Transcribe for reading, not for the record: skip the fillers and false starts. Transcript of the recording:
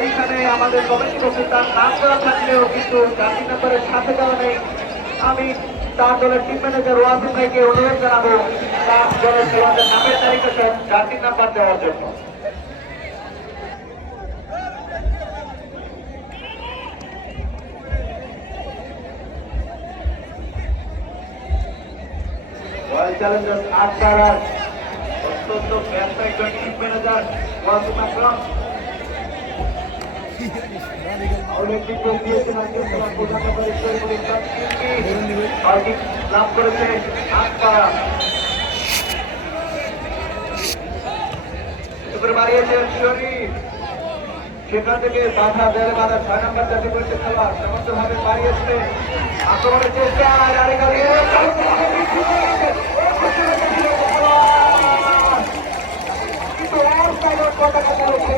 এইখানে আমাদের কমিটি পক্ষে তার নাম করা থাকলেও কিন্তু জার্সি নাম্বারের সাথে দেওয়া নেই। আমি তার দলের টিম ম্যানেজার ওয়াসিম ভাইকে অনুরোধ জানাবো তার দলের খেলোয়াড়দের নামের তালিকা সহ জার্সি নাম্বার দেওয়ার জন্য। রয়্যাল চ্যালেঞ্জার্স আটপাড়ার অত্যন্ত ব্যবসায়িক টিম ম্যানেজার ওয়াসিম আকরাম লাভ করেছে আটপাড়া। বাড়িয়েছেন শরীর, সেখান থেকে বাধা দেড় বাধা 6 নম্বর জাতীয় পরিষদ খেলোয়াড় সমস্ত ভাবে বাড়িয়েছে আক্রমণের চেষ্টা। পতাকা পড়েছেন